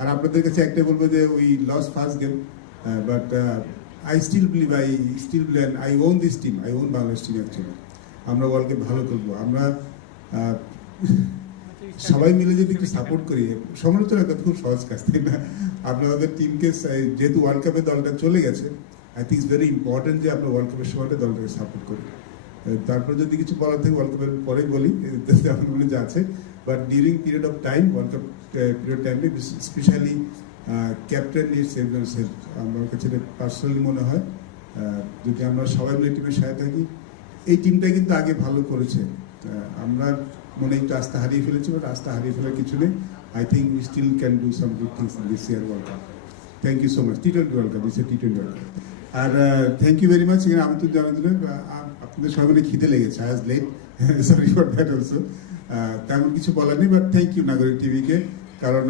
আর আপনাদের কাছে একটা বলবো যে we lost first game but I still believe I own this team, I own Bangladesh team actually. আমরা ওয়ার্ল্ড কাপ ভালো করবো। আমরা সবাই মিলে যদি একটু সাপোর্ট করি, সমালোচনা একটা খুব সহজ কাজ, তাই না? আপনাদের টিমকে যেহেতু ওয়ার্ল্ড কাপে দলটা চলে গেছে, I think it's very important যে আমরা ওয়ার্ল্ড কাপের সময়টা দলটাকে সাপোর্ট করি। তারপর যদি কিছু বলার থাকে ওয়ার্ল্ড কাপের পরেই বলি, তেমন যা আছে। But during period of time, world cup period টাইমে specially captain needs everyone's help. আমার কাছে পার্সোনালি মনে হয় যদি আমরা সবাই মিলে টিমের সাথে থাকি, এই টিমটা কিন্তু আগে ভালো করেছে। আমরা মনে একটু আস্থা হারিয়ে ফেলেছি, বাট আস্থা হারিয়ে ফেলার কিছু নেই। I think we still can do some good things in this year world cup. Thank you so much. T20 world cup, T20 world cup. আর থ্যাংক ইউ ভেরি মাচ এখানে আমন্ত্রণ জানার জন্য। আপনাদের সবাই মিলে খিদে লেগেছে, I was late, sorry for that also. তেমন কিছু বলার নেই, বাট থ্যাংক ইউ নাগরিক টিভিকে, কারণ